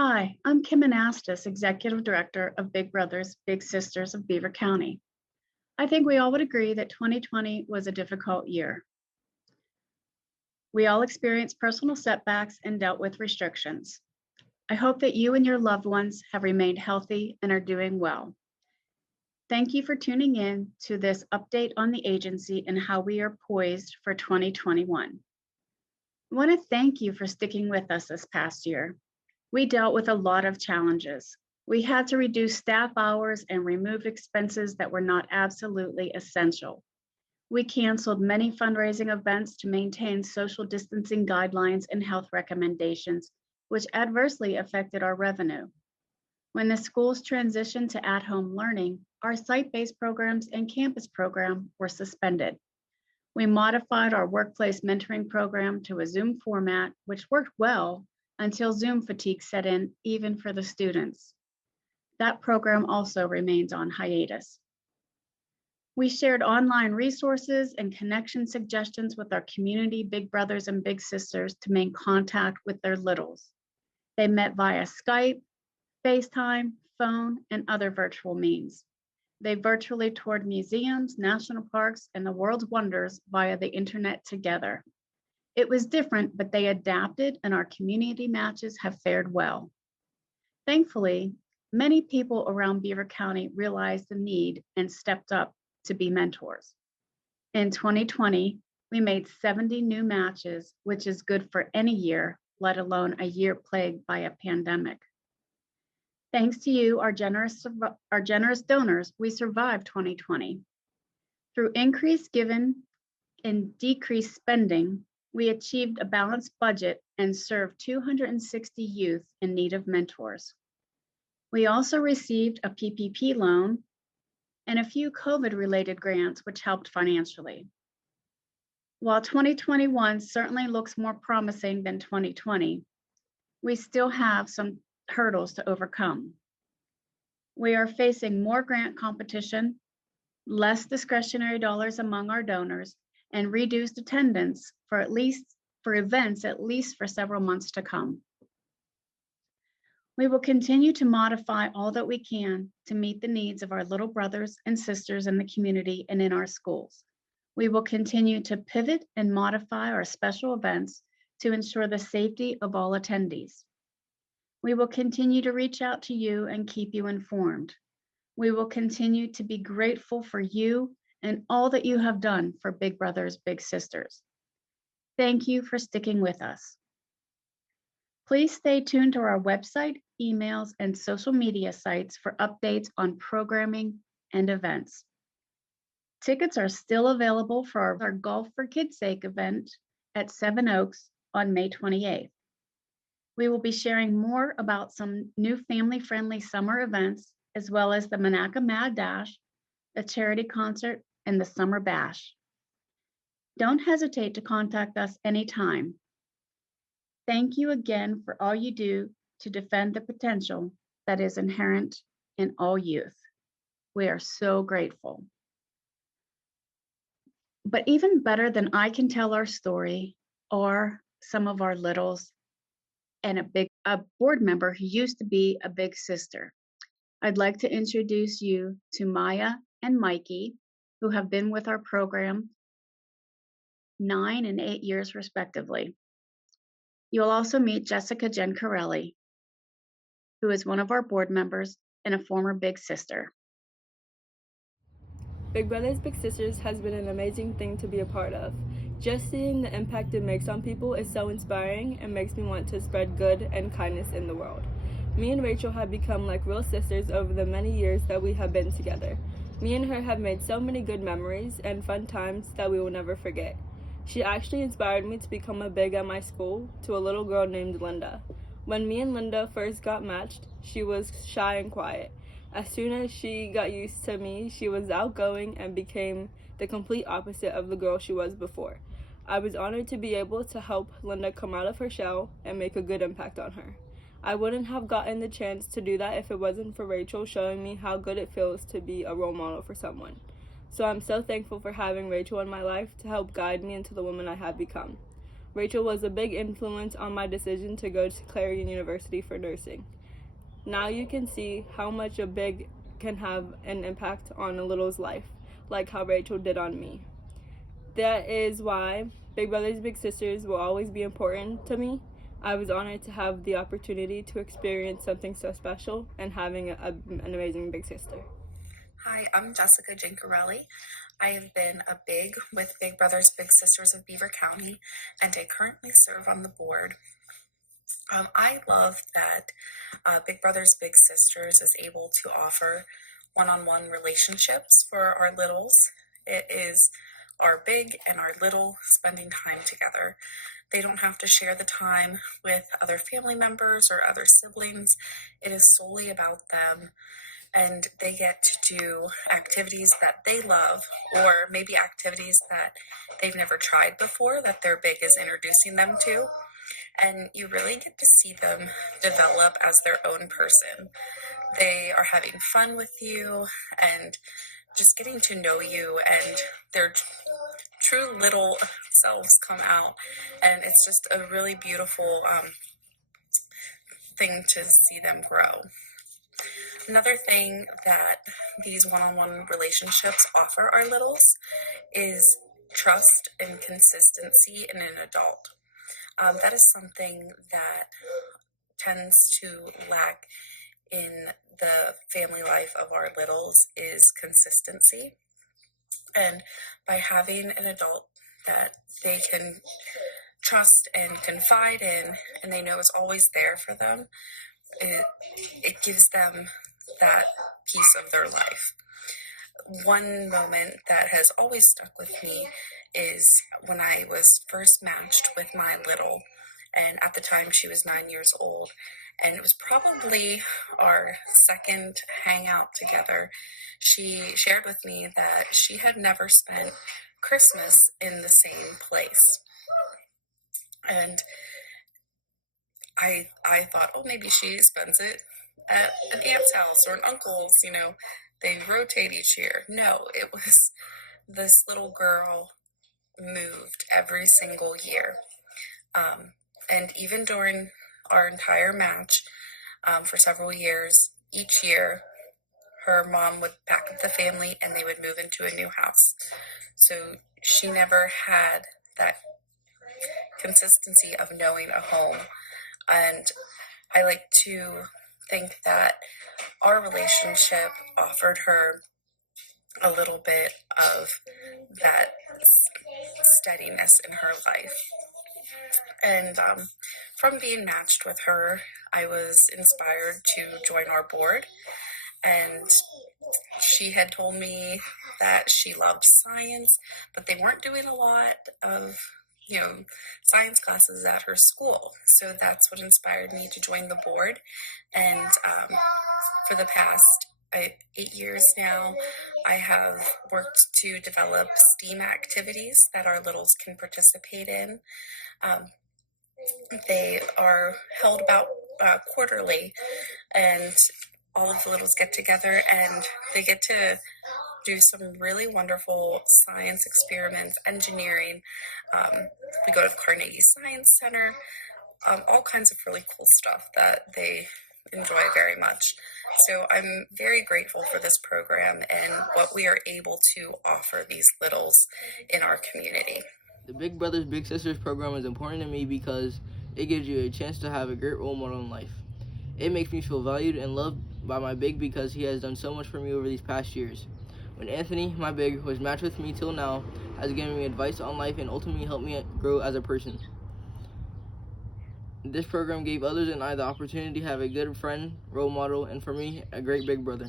Hi, I'm Kim Anastas, Executive Director of Big Brothers Big Sisters of Beaver County. I think we all would agree that 2020 was a difficult year. We all experienced personal setbacks and dealt with restrictions. I hope that you and your loved ones have remained healthy and are doing well. Thank you for tuning in to this update on the agency and how we are poised for 2021. I want to thank you for sticking with us this past year. We dealt with a lot of challenges. We had to reduce staff hours and remove expenses that were not absolutely essential. We canceled many fundraising events to maintain social distancing guidelines and health recommendations, which adversely affected our revenue. When the schools transitioned to at-home learning, our site-based programs and campus program were suspended. We modified our workplace mentoring program to a Zoom format, which worked well until Zoom fatigue set in, even for the students. That program also remains on hiatus. We shared online resources and connection suggestions with our community big brothers and big sisters to make contact with their littles. They met via Skype, FaceTime, phone, and other virtual means. They virtually toured museums, national parks, and the world's wonders via the internet together. It was different, but they adapted, and our community matches have fared well. Thankfully, many people around Beaver County realized the need and stepped up to be mentors. In 2020, we made 70 new matches, which is good for any year, let alone a year plagued by a pandemic. Thanks to you, our generous donors, we survived 2020. Through increased giving and decreased spending, we achieved a balanced budget and served 260 youth in need of mentors. We also received a PPP loan and a few COVID-related grants, which helped financially. While 2021 certainly looks more promising than 2020, we still have some hurdles to overcome. We are facing more grant competition, less discretionary dollars among our donors, and reduced attendance for events at least for several months to come. We will continue to modify all that we can to meet the needs of our little brothers and sisters in the community and in our schools. We will continue to pivot and modify our special events to ensure the safety of all attendees. We will continue to reach out to you and keep you informed. We will continue to be grateful for you and all that you have done for Big Brothers Big Sisters. Thank you for sticking with us. Please stay tuned to our website, emails, and social media sites for updates on programming and events. Tickets are still available for our Golf for Kids' Sake event at Seven Oaks on May 28th. We will be sharing more about some new family-friendly summer events, as well as the Monaca Mad Dash, the charity concert, and the Summer Bash. Don't hesitate to contact us anytime. Thank you again for all you do to defend the potential that is inherent in all youth. We are so grateful. But even better than I can tell our story are some of our littles and a board member who used to be a big sister. I'd like to introduce you to Maya and Mikey, who have been with our program 9 and 8 years respectively. You'll also meet Jessica Gencarelli, who is one of our board members and a former big sister. Big Brothers Big Sisters has been an amazing thing to be a part of. Just seeing the impact it makes on people is so inspiring and makes me want to spread good and kindness in the world. Me and Rachel have become like real sisters over the many years that we have been together. Me and her have made so many good memories and fun times that we will never forget. She actually inspired me to become a big at my school to a little girl named Linda. When me and Linda first got matched, she was shy and quiet. As soon as she got used to me, she was outgoing and became the complete opposite of the girl she was before. I was honored to be able to help Linda come out of her shell and make a good impact on her. I wouldn't have gotten the chance to do that if it wasn't for Rachel showing me how good it feels to be a role model for someone. So I'm so thankful for having Rachel in my life to help guide me into the woman I have become. Rachel was a big influence on my decision to go to Clarion University for nursing. Now you can see how much a big can have an impact on a little's life, like how Rachel did on me. That is why Big Brothers Big Sisters will always be important to me. I was honored to have the opportunity to experience something so special and having an amazing big sister. Hi, I'm Jessica Gincarelli. I have been a big with Big Brothers Big Sisters of Beaver County, and I currently serve on the board. I love that Big Brothers Big Sisters is able to offer one-on-one relationships for our littles. It is our big and our little spending time together. They don't have to share the time with other family members or other siblings. It is solely about them, and they get to do activities that they love, or maybe activities that they've never tried before that their big is introducing them to. And you really get to see them develop as their own person. They are having fun with you and just getting to know you, and their true little selves come out, and it's just a really beautiful thing to see them grow. Another thing that these one-on-one relationships offer our littles is trust and consistency in an adult. That is something that tends to lack in the family life of our littles, is consistency. And by having an adult that they can trust and confide in, and they know is always there for them, it gives them that piece of their life. One moment that has always stuck with me is when I was first matched with my little, and at the time she was 9 years old, and it was probably our second hangout together. She shared with me that she had never spent Christmas in the same place. And I thought, oh, maybe she spends it at an aunt's house or an uncle's, they rotate each year. No, it was this little girl moved every single year. And even during our entire match, for several years, each year, her mom would pack up the family and they would move into a new house. So she never had that consistency of knowing a home. And I like to think that our relationship offered her a little bit of that steadiness in her life. And from being matched with her, I was inspired to join our board. And she had told me that she loved science, but they weren't doing a lot of science classes at her school. So that's what inspired me to join the board. And for the past 8 years now, I have worked to develop STEAM activities that our littles can participate in. They are held about quarterly, and all of the littles get together and they get to do some really wonderful science experiments, engineering. We go to the Carnegie Science Center, all kinds of really cool stuff that they enjoy very much. So I'm very grateful for this program and what we are able to offer these littles in our community. The Big Brothers Big Sisters program is important to me because it gives you a chance to have a great role model in life. It makes me feel valued and loved by my big because he has done so much for me over these past years. When Anthony, my big, was matched with me till now, has given me advice on life and ultimately helped me grow as a person. This program gave others and I the opportunity to have a good friend, role model, and for me, a great big brother.